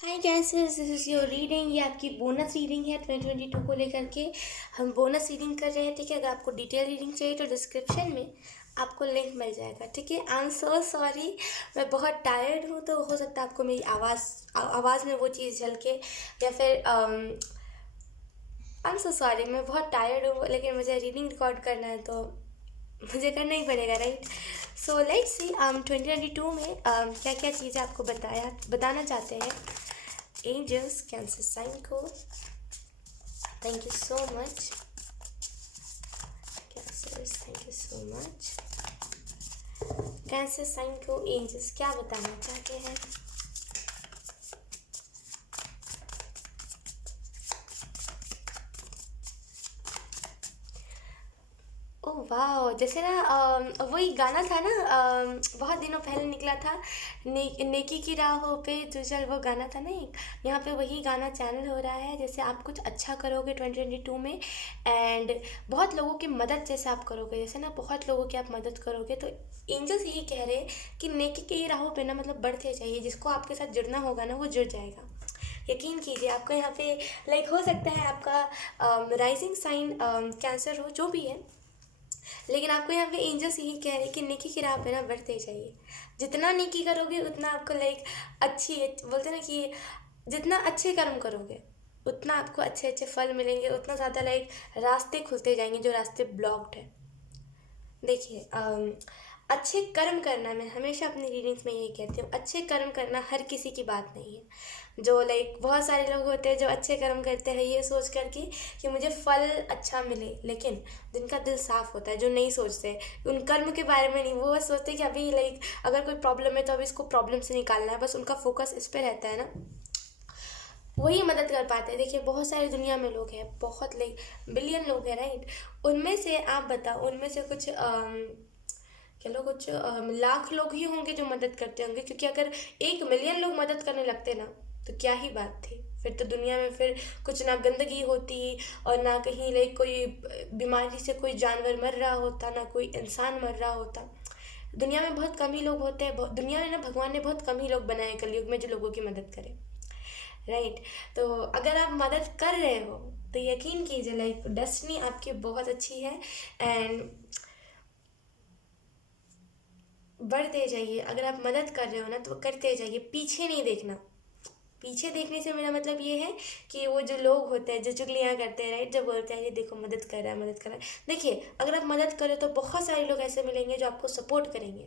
Hi cancers, this is your reading. ये आपकी bonus reading है 2022 को लेकर के। हम बोनस रीडिंग कर रहे हैं, ठीक है। अगर आपको डिटेल रीडिंग चाहिए तो डिस्क्रिप्शन में आपको लिंक मिल जाएगा, ठीक है। आई एम सो सॉरी, मैं बहुत टायर्ड हूँ, तो हो सकता है आपको मेरी आवाज़ में वो चीज़ झलके, या फिर आई एम सो सॉरी। मैं बहुत टायर्ड हूँ, लेकिन मुझे रीडिंग रिकॉर्ड करना है तो मुझे करना ही पड़ेगा, राइट। सो लेट्स सी 2022 में क्या क्या चीज़ें आपको बताना चाहते हैं एंजल्स कैंसर साइन को। Thank you so much cancers, thank you so much. Cancer sign को एंजल्स क्या बताना चाहते हैं? ओह वाह, जैसे ना वही गाना था ना, बहुत दिनों पहले निकला था, नेकी की राहों पे तू चल, वो गाना था ना एक। यहाँ पे वही गाना चैनल हो रहा है। जैसे आप कुछ अच्छा करोगे 2022 में, एंड बहुत लोगों की मदद जैसे आप करोगे, जैसे ना बहुत लोगों की आप मदद करोगे, तो एंजल्स यही कह रहे हैं कि नेकी की राहों पे ना मतलब बढ़ते जाइए। जिसको आपके साथ जुड़ना होगा ना वो जुड़ जाएगा। यकीन कीजिए, आपको यहाँ पे लाइक हो सकता है आपका राइजिंग साइन कैंसर हो, जो भी है, लेकिन आपको यहाँ पे एंजल्स यही कह रहे हैं कि नेकी की राह पे ना बढ़ते जाइए। जितना नेकी करोगे उतना आपको लाइक अच्छी, बोलते ना कि जितना अच्छे कर्म करोगे उतना आपको अच्छे अच्छे फल मिलेंगे, उतना ज़्यादा लाइक रास्ते खुलते जाएंगे जो रास्ते ब्लॉक्ड है। देखिए, अच्छे कर्म करना, मैं हमेशा अपनी रीडिंग्स में यही कहती हूँ, अच्छे कर्म करना हर किसी की बात नहीं है। जो लाइक बहुत सारे लोग होते हैं जो अच्छे कर्म करते हैं ये सोच कर कि मुझे फल अच्छा मिले, लेकिन जिनका दिल साफ होता है, जो नहीं सोचते उन कर्म के बारे में नहीं, वो बस सोचते हैं कि अभी लाइक अगर कोई प्रॉब्लम है तो अभी इसको प्रॉब्लम से निकालना है, बस उनका फोकस इस पर रहता है ना, वही मदद कर पाते हैं। देखिए, बहुत सारी दुनिया में लोग हैं, बहुत लाइक बिलियन लोग हैं, राइट। उनमें से आप बताओ, उनमें से कुछ चलो कुछ लाख लोग ही होंगे जो मदद करते होंगे, क्योंकि अगर 1 मिलियन लोग मदद करने लगते ना तो क्या ही बात थी। फिर तो दुनिया में फिर कुछ ना गंदगी होती, और ना कहीं लाइक कोई बीमारी से कोई जानवर मर रहा होता, ना कोई इंसान मर रहा होता। दुनिया में बहुत कम ही लोग होते हैं, दुनिया में ना भगवान ने बहुत कम ही लोग बनाए कलयुग में जो लोगों की मदद करें, राइट। तो अगर आप मदद कर रहे हो तो यकीन कीजिए लाइक डेस्टिनी आपकी बहुत अच्छी है, एंड बढ़ते जाइए। अगर आप मदद कर रहे हो ना तो करते जाइए, पीछे नहीं देखना। पीछे देखने से मेरा मतलब ये है कि वो जो लोग होते हैं जो चुगलियाँ करते हैं, राइट, जो बोलते हैं ये देखो मदद कर रहा है, मदद कर रहा है। देखिए, अगर आप मदद करें तो बहुत सारे लोग ऐसे मिलेंगे जो आपको सपोर्ट करेंगे।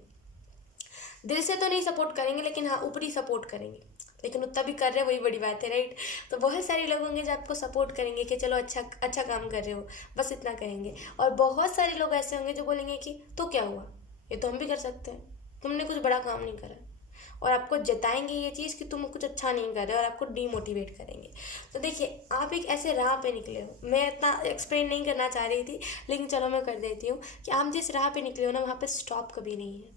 दिल से तो नहीं सपोर्ट करेंगे, लेकिन हाँ ऊपरी सपोर्ट करेंगे, लेकिन उतना भी कर रहे हैं वही बड़ी बात है, राइट। तो बहुत सारे लोग होंगे जो आपको सपोर्ट करेंगे कि चलो अच्छा अच्छा काम कर रहे हो, बस इतना कहेंगे। और बहुत सारे लोग ऐसे होंगे जो बोलेंगे कि तो क्या हुआ, ये तो हम भी कर सकते हैं, तुमने कुछ बड़ा काम नहीं करा। और आपको जताएंगे ये चीज़ कि तुम कुछ अच्छा नहीं कर रहे हो, और आपको डीमोटिवेट करेंगे। तो देखिए, आप एक ऐसे राह पे निकले हो, मैं इतना एक्सप्लेन नहीं करना चाह रही थी, लेकिन चलो मैं कर देती हूँ कि आप जिस राह पे निकले हो ना वहाँ पे स्टॉप कभी नहीं है।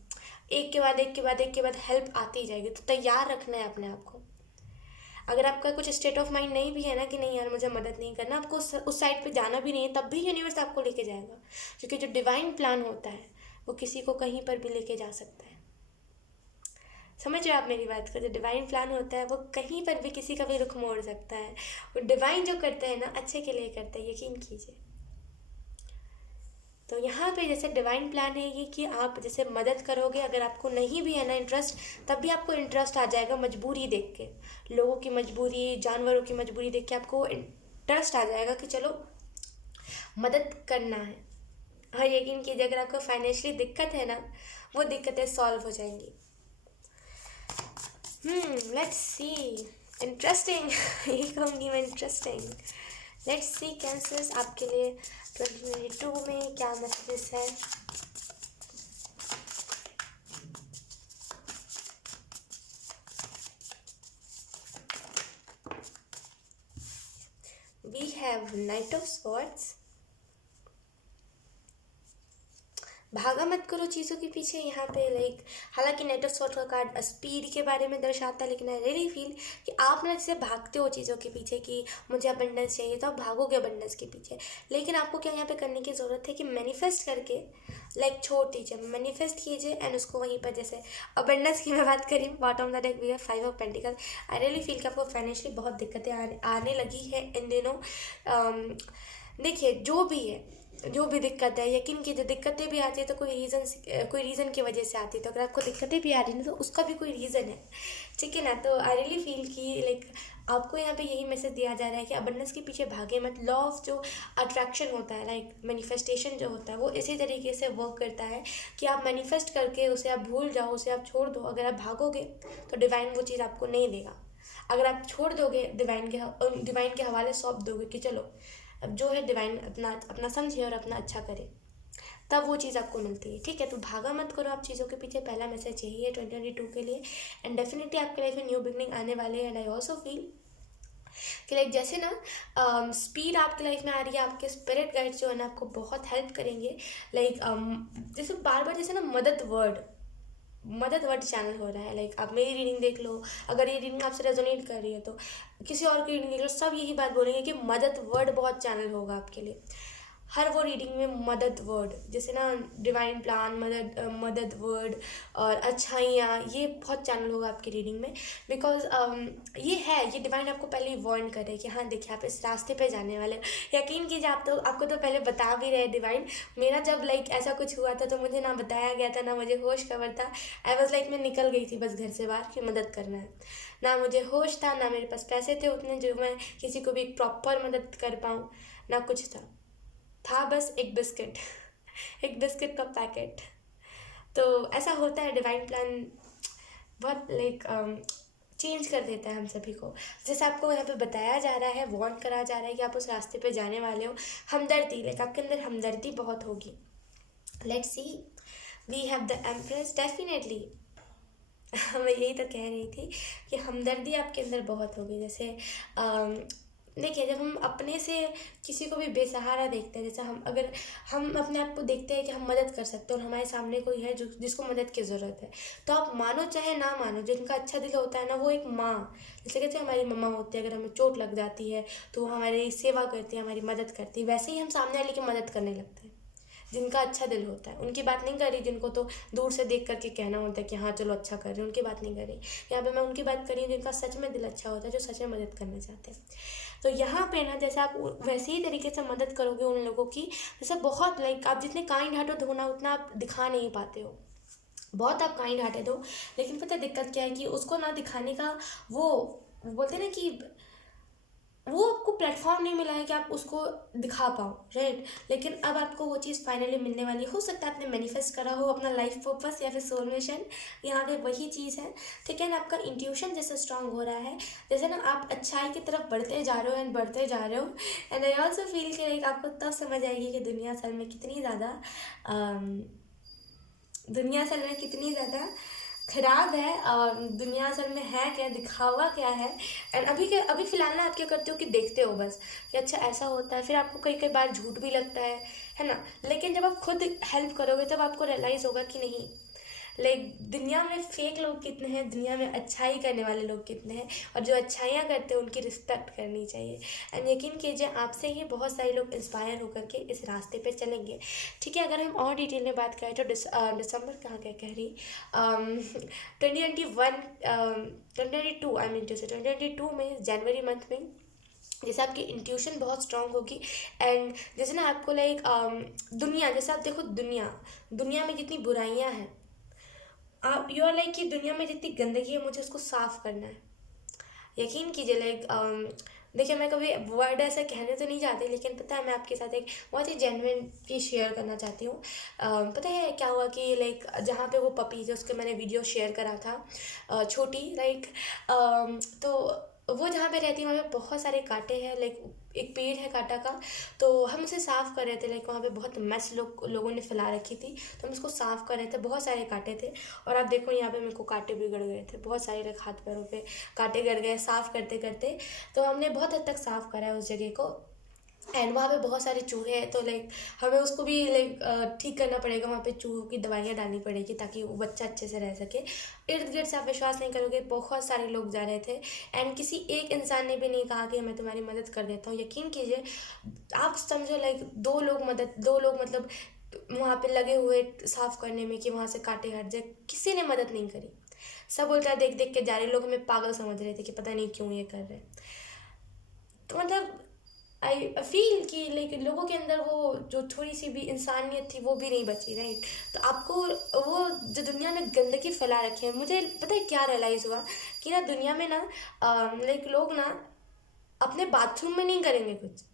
एक के बाद एक के बाद एक के बाद हेल्प आती जाएगी, तो तैयार रखना है अपने आप को। अगर आपका कुछ स्टेट ऑफ माइंड नहीं भी है ना कि नहीं यार मुझे मदद नहीं करना, आपको उस साइड पे जाना भी नहीं है, तब भी यूनिवर्स आपको लेके जाएगा। क्योंकि जो डिवाइन प्लान होता है वो किसी को कहीं पर भी लेके जा सकता है। समझ रहे हो आप मेरी बात को? जो डिवाइन प्लान होता है वो कहीं पर भी किसी का भी रुख मोड़ सकता है। वो डिवाइन जो करते हैं ना अच्छे के लिए करते हैं, यकीन कीजिए। तो यहाँ पे जैसे डिवाइन प्लान है ये कि आप जैसे मदद करोगे, अगर आपको नहीं भी है ना इंटरेस्ट, तब भी आपको इंटरेस्ट आ जाएगा मजबूरी देख के। लोगों की मजबूरी, जानवरों की मजबूरी देख के आपको इंटरेस्ट आ जाएगा कि चलो मदद करना है। हाँ, यकीन कीजिए, अगर आपको फाइनेंशियली दिक्कत है ना, वो दिक्कतें सॉल्व हो जाएंगी। लेट्स सी, इंटरेस्टिंग यही कहूँगी मैं, इंटरेस्टिंग। लेट्स सी कैंसर्स आपके लिए 2022 में क्या मैसेजेस है। We have Knight of Swords, भागा मत करो चीज़ों के पीछे यहाँ पे लाइक। हालांकि नाइट ऑफ स्वॉर्ड का कार्ड स्पीड के बारे में दर्शाता है, लेकिन आई रियली फील कि आप ना जैसे भागते हो चीज़ों के पीछे कि मुझे अबंडेंस चाहिए, तो आप भागोगे अबंडेंस के पीछे। लेकिन आपको क्या यहाँ पे करने की ज़रूरत है कि मैनिफेस्ट करके लाइक छोड़ दीजिए, मैनिफेस्ट कीजिए एंड उसको वहीं पर जैसे अबंडेंस की मैं बात करी, bottom of the deck we have 5 of pentacles. I really feel कि आपको फाइनेंशियली बहुत दिक्कतें आने लगी है इन दिनों। देखिए जो भी दिक्कत है, यकीन कीजिए दिक्कतें भी आती है तो कोई रीज़न की वजह से आती है। तो अगर आपको दिक्कतें भी आ रही हैं तो उसका भी कोई रीज़न है, ठीक है ना। तो आई रियली फील कि लाइक आपको यहाँ पे यही मैसेज दिया जा रहा है कि अबंडेंस के पीछे भागे मत। लॉ ऑफ जो अट्रैक्शन होता है लाइक मैनिफेस्टेशन जो होता है वो इसी तरीके से वर्क करता है कि आप मैनिफेस्ट करके उसे आप भूल जाओ, उसे आप छोड़ दो। अगर आप भागोगे तो डिवाइन वो चीज़ आपको नहीं देगा। अगर आप छोड़ दोगे डिवाइन के हवाले सौंप दोगे कि चलो अब जो है डिवाइन अपना अपना समझे और अपना अच्छा करे, तब वो चीज़ आपको मिलती है, ठीक है। तो भागा मत करो आप चीज़ों के पीछे, पहला मैसेज यही है 2022 के लिए। एंड डेफिनेटली आपके लाइफ में न्यू बिगनिंग आने वाले हैं। एंड आई ऑल्सो फील कि लाइक जैसे ना स्पीड आपकी लाइफ में आ रही है, आपके स्पिरिट गाइड्स जो है ना आपको बहुत हेल्प करेंगे। लाइक जैसे बार बार जैसे ना मदद वर्ड चैनल हो रहा है। लाइक आप मेरी रीडिंग देख लो, अगर ये रीडिंग आपसे रेजोनेट कर रही है तो किसी और की रीडिंग देख लो, सब यही बात बोलेंगे कि मदद वर्ड बहुत चैनल होगा आपके लिए। हर वो रीडिंग में मदद वर्ड, जैसे ना डिवाइन प्लान, मदद वर्ड और अच्छाइयाँ, ये बहुत चैनल होगा आपकी रीडिंग में। बिकॉज ये डिवाइन आपको पहले ही वार्न कर रहे हैं कि हाँ देखिए आप इस रास्ते पे जाने वाले हो। यकीन कीजिए आपको तो पहले बता भी रहे डिवाइन। मेरा जब लाइक ऐसा कुछ हुआ था तो मुझे ना बताया गया था, ना मुझे होश खबर था। आई वॉज लाइक मैं निकल गई थी बस घर से बाहर कि मदद करना है। ना मुझे होश था, ना मेरे पास पैसे थे उतने जो मैं किसी को भी एक प्रॉपर मदद कर पाऊँ, ना कुछ था बस एक बिस्किट एक बिस्किट का पैकेट। तो ऐसा होता है, डिवाइन प्लान बहुत लाइक चेंज कर देता है हम सभी को। जैसे आपको यहाँ पे बताया जा रहा है, वार्न करा जा रहा है कि आप उस रास्ते पे जाने वाले हो। हमदर्दी, लाइक आपके अंदर हमदर्दी बहुत होगी। Let's see, we have the empress definitely. मैं यही तो कह रही थी कि हमदर्दी आपके अंदर बहुत होगी। जैसे देखिए जब हम अपने से किसी को भी बेसहारा देखते हैं, जैसे अगर हम अपने आप को देखते हैं कि हम मदद कर सकते हैं और हमारे सामने कोई है जिसको मदद की ज़रूरत है, तो आप मानो चाहे ना मानो, जिनका अच्छा दिल होता है ना, वो एक माँ, जैसे कहते हैं हमारी मम्मा होती है, अगर हमें चोट लग जाती है तो वो हमारी सेवा करती है, हमारी मदद करती है। वैसे ही हम सामने वाले की मदद करने लगते हैं जिनका अच्छा दिल होता है। उनकी बात नहीं कर रही जिनको तो दूर से देख करके कहना होता है कि हाँ चलो अच्छा कर रहे हैं, उनकी बात नहीं कर रही। यहाँ पे मैं उनकी बात कर रही हूँ जिनका सच में दिल अच्छा होता है, जो सच में मदद करना चाहते हैं। तो यहाँ पे ना जैसे आप वैसे ही तरीके से मदद करोगे उन लोगों की, जैसे बहुत लाइक आप जितने काइंड हार्टेड हो ना उतना आप दिखा नहीं पाते हो। बहुत आप काइंड हार्टेड हो, लेकिन पता है दिक्कत क्या है कि उसको ना दिखाने का वो बोलते हैं ना कि वो आपको प्लेटफॉर्म नहीं मिला है कि आप उसको दिखा पाओ, राइट। लेकिन अब आपको वो चीज़ फाइनली मिलने वाली। हो सकता है आपने मैनिफेस्ट करा हो अपना लाइफ पर्पस या फिर सोल मिशन, यहाँ पे वही चीज़ है, ठीक है ना। आपका इंट्यूशन जैसे स्ट्रांग हो रहा है, जैसे ना आप अच्छाई की तरफ बढ़ते जा रहे हो एंड बढ़ते जा रहे हो। एंड आई ऑल्सो फील कि लाइक आपको तब समझ आएगी कि दुनिया असल में कितनी ज़्यादा खराब है और दुनिया असल में है क्या, दिखावा क्या है। एंड अभी फ़िलहाल ना आप क्या करते हो कि देखते हो बस कि अच्छा ऐसा होता है, फिर आपको कई कई बार झूठ भी लगता है ना। लेकिन जब आप खुद हेल्प करोगे तब आपको रियलाइज़ होगा कि नहीं, लाइक दुनिया में फेक लोग कितने हैं, दुनिया में अच्छाई करने वाले लोग कितने हैं, और जो अच्छाइयाँ करते हैं उनकी रिस्पेक्ट करनी चाहिए। एंड यकीन कीजिए आपसे ही बहुत सारे लोग इंस्पायर होकर के इस रास्ते पे चलेंगे, ठीक है। अगर हम और डिटेल में बात करें तो दिसंबर कहाँ क्या कह रही 2021 2022 आई मीन टू से 2022 में जनवरी मंथ में जैसे आपकी इंट्यूशन बहुत स्ट्रांग होगी। एंड जैसे ना आपको लाइक दुनिया, जैसे आप देखो दुनिया में जितनी बुराइयां हैं, आप यू आर लाइक कि दुनिया में जितनी गंदगी है मुझे उसको साफ़ करना है। यकीन कीजिए लाइक देखिए मैं कभी वर्ड ऐसा कहने तो नहीं चाहती, लेकिन पता है मैं आपके साथ एक बहुत ही जेन्युइन चीज़ शेयर करना चाहती हूँ। पता है क्या हुआ कि लाइक जहाँ पे वो पपी जो उसके मैंने वीडियो शेयर करा था, छोटी लाइक तो वो जहाँ पे रहती है वहाँ पे बहुत सारे कांटे हैं, लाइक एक पेड़ है कांटा का। तो हम उसे साफ़ कर रहे थे, लाइक वहाँ पे बहुत मैस लोगों ने फैला रखी थी, तो हम उसको साफ़ कर रहे थे, बहुत सारे कांटे थे। और आप देखो यहाँ पे मेरे को कांटे भी गड़ गए थे, बहुत सारे लाइक हाथ पैरों पे कांटे गड़ गए साफ़ करते करते। तो हमने बहुत हद तक साफ़ करा है उस जगह को। एंड वहाँ पे बहुत सारे चूहे हैं, तो लाइक हमें उसको भी लाइक ठीक करना पड़ेगा, वहाँ पे चूहों की दवाइयाँ डालनी पड़ेगी ताकि वो बच्चा अच्छे से रह सके। इर्द गिर्द से आप विश्वास नहीं करोगे, बहुत सारे लोग जा रहे थे एंड किसी एक इंसान ने भी नहीं कहा कि मैं तुम्हारी मदद कर देता हूँ। यकीन कीजिए, आप समझो लाइक दो लोग मतलब वहाँ पे लगे हुए साफ करने में कि वहाँ से कांटे हट जाए, किसी ने मदद नहीं करी। सब उल्टा देख देख के जा रहे, लोग हमें पागल समझ रहे थे कि पता नहीं क्यों ये कर रहे हैं। तो मतलब आई फील कि लाइक लोगों के अंदर वो जो थोड़ी सी भी इंसानियत थी वो भी नहीं बची, राइट। तो आपको वो जो दुनिया में गंदगी फैला रखी है, मुझे पता है क्या रियलाइज़ हुआ कि ना दुनिया में ना लाइक लोग ना अपने बाथरूम में नहीं करेंगे कुछ,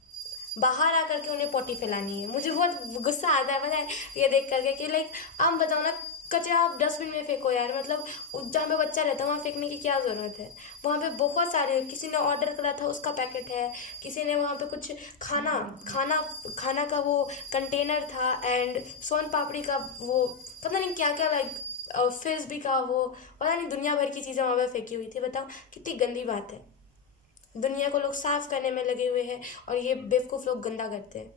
बाहर आकर के उन्हें पोटी फैलानी है। मुझे बहुत गुस्सा आता है पता है ये देख करके कि लाइक आप बताओ ना, कचरा आप डस्टबिन में फेंको यार, मतलब जहाँ पे बच्चा रहता है वहाँ फेंकने की क्या ज़रूरत है। वहाँ पे बहुत सारे, किसी ने ऑर्डर करा था उसका पैकेट है, किसी ने वहाँ पे कुछ खाना खाना खाना का वो कंटेनर था, एंड सोन पापड़ी का वो पता नहीं क्या क्या लाइक फिज भी का वो पता नहीं दुनिया भर की चीज़ें वहाँ पे फेंकी हुई थी। बताओ कितनी गंदी बात है। दुनिया को लोग साफ करने में लगे हुए हैं और ये बेवकूफ़ लोग गंदा करते हैं।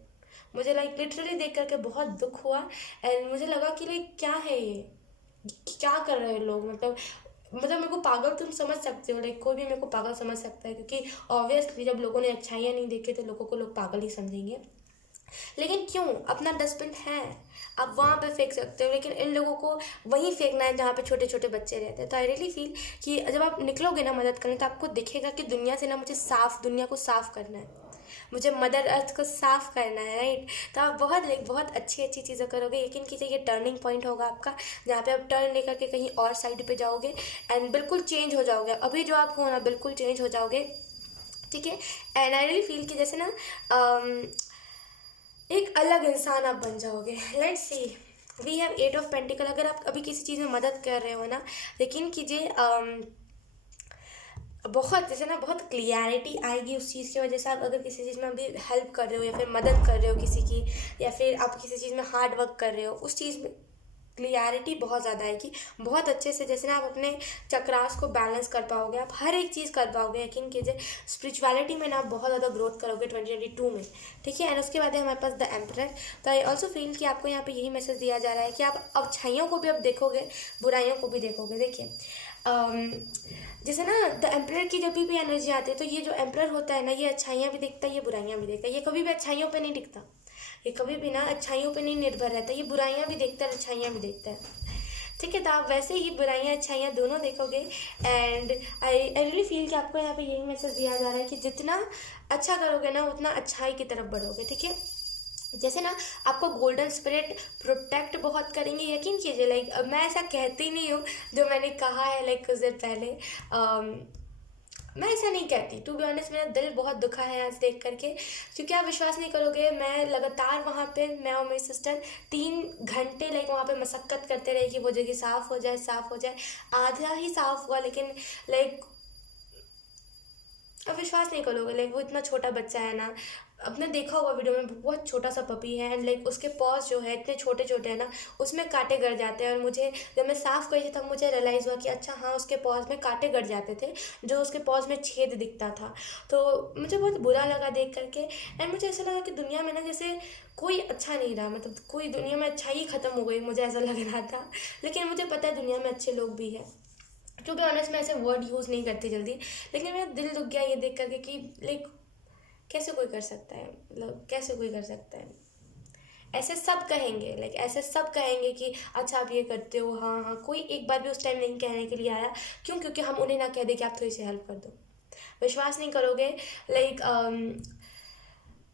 मुझे लाइक लिटरली देख करके बहुत दुख हुआ एंड मुझे लगा कि लाइक क्या है ये, क्या कर रहे हैं लोग। मतलब मेरे को पागल तुम समझ सकते हो, लाइक कोई भी मेरे को पागल समझ सकता है, क्योंकि ऑब्वियसली जब लोगों ने अच्छाइयाँ नहीं देखे तो लोगों को लोग पागल ही समझेंगे। लेकिन क्यों, अपना डस्टबिन है, आप वहाँ पे फेंक सकते हो, लेकिन इन लोगों को वहीं फेंकना है जहाँ पे छोटे छोटे बच्चे रहते हैं। तो आई रियली फील कि जब आप निकलोगे ना मदद करने, तो आपको दिखेगा कि दुनिया से ना मुझे दुनिया को साफ़ करना है, मुझे मदर अर्थ को साफ़ करना है, राइट। तो आप बहुत अच्छी अच्छी चीज़ें करोगे। यकीन कीजिए ये टर्निंग पॉइंट होगा आपका, जहाँ पे आप टर्न लेकर के कहीं और साइड पे जाओगे एंड बिल्कुल चेंज हो जाओगे। अभी जो आप हो ना बिल्कुल चेंज हो जाओगे, ठीक है। एंड आई रियली फील कि जैसे ना एक अलग इंसान आप बन जाओगे। Let's see, we have 8 of pentacles. अगर आप अभी किसी चीज़ में मदद कर रहे हो ना, यकीन कीजिए बहुत जैसे ना बहुत क्लियरिटी आएगी उस चीज़ की वजह से। आप अगर किसी चीज़ में अभी हेल्प कर रहे हो या फिर मदद कर रहे हो किसी की, या फिर आप किसी चीज़ में हार्ड वर्क कर रहे हो, उस चीज़ में क्लियरिटी बहुत ज़्यादा आएगी, बहुत अच्छे से। जैसे ना आप अपने चक्रास को बैलेंस कर पाओगे, आप हर एक चीज़ कर पाओगे। यकीन कीजिए स्पिरिचुअलिटी में ना आप बहुत ज़्यादा ग्रोथ करोगे 2022 में, ठीक है। एंड उसके बाद है हमारे पास द एम्परर। तो आई ऑल्सो फील कि आपको यहाँ पे यही मैसेज दिया जा रहा है कि आप अच्छाइयों को भी अब देखोगे, बुराइयों को भी देखोगे। देखिए जैसे ना द एम्परर की जब भी एनर्जी आती है, तो ये जो एम्परर होता है ना, ये अच्छाइयाँ भी देखता है, ये बुराइयाँ भी देखता है। ये कभी भी अच्छाइयों पे नहीं टिकता, ये कभी भी ना अच्छाइयों पे नहीं निर्भर रहता, ये बुराइयाँ भी देखता है अच्छाइयाँ भी देखता है, ठीक है। तो आप वैसे ही बुराइयाँ अच्छाइयाँ दोनों देखोगे। एंड आई रियली फील कि आपको यहाँ पे यही मैसेज दिया जा रहा है कि जितना अच्छा करोगे ना उतना अच्छाई की तरफ बढ़ोगे, ठीक है। जैसे ना आपको गोल्डन स्पिरिट प्रोटेक्ट बहुत करेंगे। यकीन कीजिए लाइक मैं ऐसा कहती नहीं हूँ, जो मैंने कहा है लाइक कुछ देर पहले, मैं ऐसा नहीं कहती। टू बी ऑनेस्ट मेरा दिल बहुत दुखा है आज देख करके, क्योंकि आप विश्वास नहीं करोगे, मैं लगातार वहाँ पे, मैं और मेरी सिस्टर 3 घंटे लाइक वहाँ पे मशक्क़त करते रहे कि वो जगह साफ़ हो जाए, साफ़ हो जाए। आधा ही साफ़ हुआ, लेकिन लाइक अब विश्वास नहीं करोगे, लाइक वो इतना छोटा बच्चा है ना, आपने देखा होगा वीडियो में, बहुत छोटा सा पपी है एंड लाइक उसके पॉज जो है इतने छोटे छोटे हैं ना, उसमें कांटे गड़ जाते हैं। और मुझे जब मैं साफ़ करी थी तब मुझे रियलाइज़ हुआ कि अच्छा हाँ, उसके पॉज में कांटे गड़ जाते थे, जो उसके पॉज में छेद दिखता था। तो मुझे बहुत बुरा लगा देख करके एंड मुझे ऐसा लगा कि दुनिया में ना जैसे कोई अच्छा नहीं रहा, मतलब कोई दुनिया में अच्छाई ही ख़त्म हो गई, मुझे ऐसा लग रहा था। लेकिन मुझे पता है दुनिया में अच्छे लोग भी हैं। टू बी ऑनेस्ट मैं ऐसे वर्ड यूज़ नहीं करती जल्दी, लेकिन मेरा दिल दुख गया ये देख करके कि लाइक कैसे कोई कर सकता है, मतलब कैसे कोई कर सकता है। ऐसे सब कहेंगे, लाइक ऐसे सब कहेंगे कि अच्छा आप ये करते हो, हाँ हाँ, कोई एक बार भी उस टाइम नहीं कहने के लिए आया। क्यों? क्योंकि हम उन्हें ना कह दें कि आप थोड़ी सी हेल्प कर दो। विश्वास नहीं करोगे, लाइक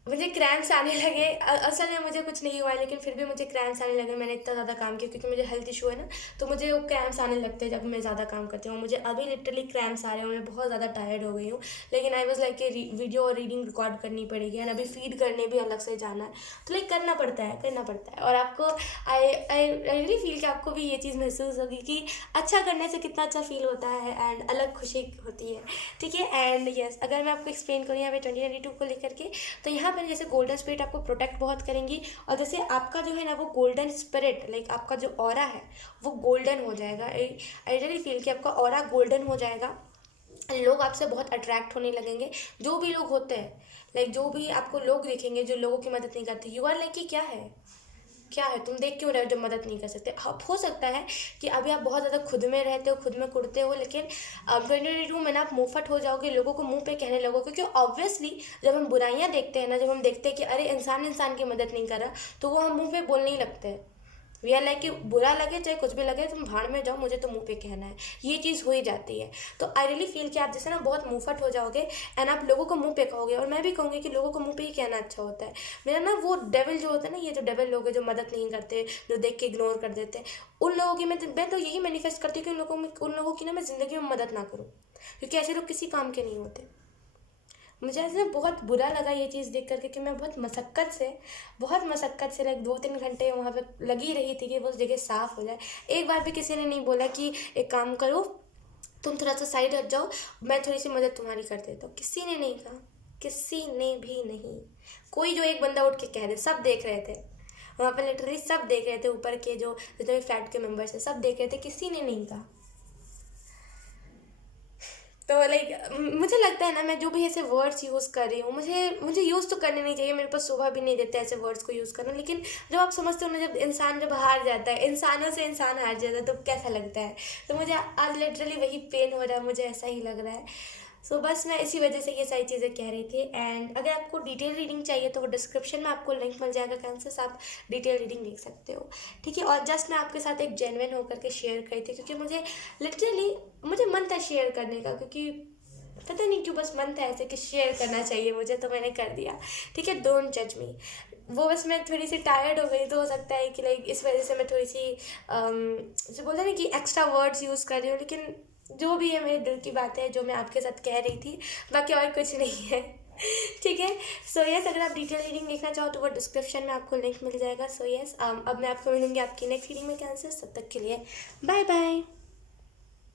मुझे क्रैम्प्स आने लगे। असल में मुझे कुछ नहीं हुआ है, लेकिन फिर भी मुझे क्रैम्प्स आने लगे। मैंने इतना ज़्यादा काम किया, क्योंकि मुझे हेल्थ इशू है ना, तो मुझे वो क्रैम्प्स आने लगते हैं जब मैं ज़्यादा काम करती हूँ। मुझे अभी लिटरली क्रैम्प्स आ रहे हैं, मैं बहुत ज़्यादा टायर्ड हो गई हूँ। लेकिन आई वॉज लाइक कि वीडियो और रीडिंग रिकॉर्ड करनी पड़ेगी एंड अभी फीड करने भी अलग से जाना है, तो लाइक करना पड़ता है, करना पड़ता है। और आपको आई आई रियली फील कि आपको भी ये चीज़ महसूस होगी कि अच्छा करने से कितना अच्छा फील होता है एंड अलग खुशी होती है, ठीक है। एंड यस, अगर मैं आपको एक्सप्लेन करूँ यहाँ पे 2022 को लेकर के, तो यहाँ पर जैसे गोल्डन स्पिरिट आपको प्रोटेक्ट बहुत करेंगी, और जैसे आपका जो है ना वो गोल्डन स्पिरिट, लाइक आपका जो ऑरा है वो गोल्डन हो जाएगा। आई रियली फील कि आपका ऑरा गोल्डन हो जाएगा लोग आपसे बहुत अट्रैक्ट होने लगेंगे। जो भी लोग होते हैं, लाइक जो भी आपको लोग दिखेंगे जो लोगों की मदद नहीं करते, यू आर लाइक कि क्या है, क्या है, तुम देख क्यों रहे हो जब मदद नहीं कर सकते। अब हो सकता है कि अभी आप बहुत ज़्यादा खुद में रहते हो, खुद में कुड़ते हो, लेकिन 2022 में ना आप मुंहफट हो जाओगे, लोगों को मुंह पे कहने लगोगे, क्योंकि ऑब्वियसली जब हम बुराइयां देखते हैं ना, जब हम देखते हैं कि अरे इंसान इंसान की मदद नहीं कर रहा, तो वो हम मुंह पे बोलने ही लगते हैं। वी आर लाइक कि बुरा लगे चाहे कुछ भी लगे, तुम भाड़ में जाओ, मुझे तो मुंह पे कहना है। ये चीज़ हो ही जाती है। तो आई रियली फील कि आप जैसे ना बहुत मुंहफट हो जाओगे एंड आप लोगों को मुंह पे कहोगे, और मैं भी कहूँगी कि लोगों को मुंह पे ही कहना अच्छा होता है। मेरा ना वो डेविल जो होता है ना, ये जो डेविल लोग हैं जो मदद नहीं करते, जो देख के इग्नोर कर देते हैं, उन लोगों की मैं तो यही मैनिफेस्ट करती हूँ कि उन लोगों की ना मैं ज़िंदगी में मदद ना करूँ, क्योंकि ऐसे लोग किसी काम के नहीं होते। मुझे ऐसे बहुत बुरा लगा ये चीज़ देख करके कि मैं बहुत मशक्क़त से लाइक 2-3 घंटे वहाँ पे लगी रही थी कि वो जगह साफ़ हो जाए। एक बार भी किसी ने नहीं बोला कि एक काम करो, तुम थोड़ा सा साइड हट जाओ, मैं थोड़ी सी मदद तुम्हारी कर देता हूँ। किसी ने नहीं कहा, किसी ने भी नहीं। कोई जो एक बंदा उठ के कह दे, सब देख रहे थे वहाँ पे, लिटरली सब देख रहे थे, ऊपर के जो जितने भी फ्लैट के मेंबर्स हैं सब देख रहे थे, किसी ने नहीं कहा। तो लाइक मुझे लगता है ना, मैं जो भी ऐसे वर्ड्स यूज़ कर रही हूँ, मुझे मुझे यूज़ तो करने नहीं चाहिए, मेरे पास शोभा भी नहीं देता ऐसे वर्ड्स को यूज़ करना, लेकिन जब आप समझते हो ना, जब इंसान जब हार जाता है, इंसानों से इंसान हार जाता है, तो कैसा लगता है। तो मुझे आज लिटरली वही पेन हो रहा है, मुझे ऐसा ही लग रहा है। सो बस मैं इसी वजह से ये सारी चीज़ें कह रही थी। एंड अगर आपको डिटेल रीडिंग चाहिए तो वो डिस्क्रिप्शन में आपको लिंक मिल जाएगा, कैंसस आप डिटेल रीडिंग देख सकते हो। ठीक है, और जस्ट मैं आपके साथ एक जेन्युइन होकर के शेयर करी थी, क्योंकि मुझे लिटरली मुझे मन था शेयर करने का, क्योंकि पता नहीं क्यों बस मन था ऐसे कि शेयर करना चाहिए मुझे, तो मैंने कर दिया। ठीक है, डोंट जज मी। वो बस मैं थोड़ी सी टायर्ड हो गई, तो हो सकता है कि लाइक इस वजह से मैं थोड़ी सी जो बोलते हैं ना कि एक्स्ट्रा वर्ड्स यूज़ कर रही हूँ, लेकिन जो भी है मेरे दिल की बात है जो मैं आपके साथ कह रही थी, बाकी और कुछ नहीं है। ठीक है। सो यस, अगर आप डिटेल रीडिंग देखना चाहो तो वो डिस्क्रिप्शन में आपको लिंक मिल जाएगा। सो यस, अब मैं आपको मिलूंगी आपकी नेक्स्ट रीडिंग में। कैंसर, तब तक के लिए बाय बाय।